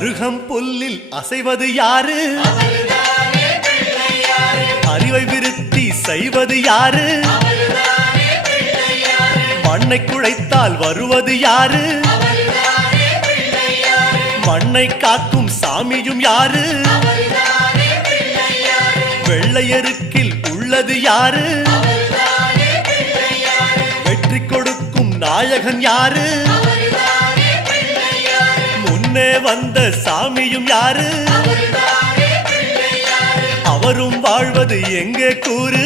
அருகம் புல்லில் அசைவது யாரு? அறிவை விருத்தி செய்வது யாரு? மண்ணை குழைத்தால் வருவது யாரு? மண்ணை காக்கும் சாமியும் யாரு? வெள்ளையருக்கில் உள்ளது யாரு? வெற்றி கொடுக்கும் நாயகன் யாரு? முன்னே வந்த சாமியும் யாரு? அவரும் வாழ்வது எங்கே கூறு?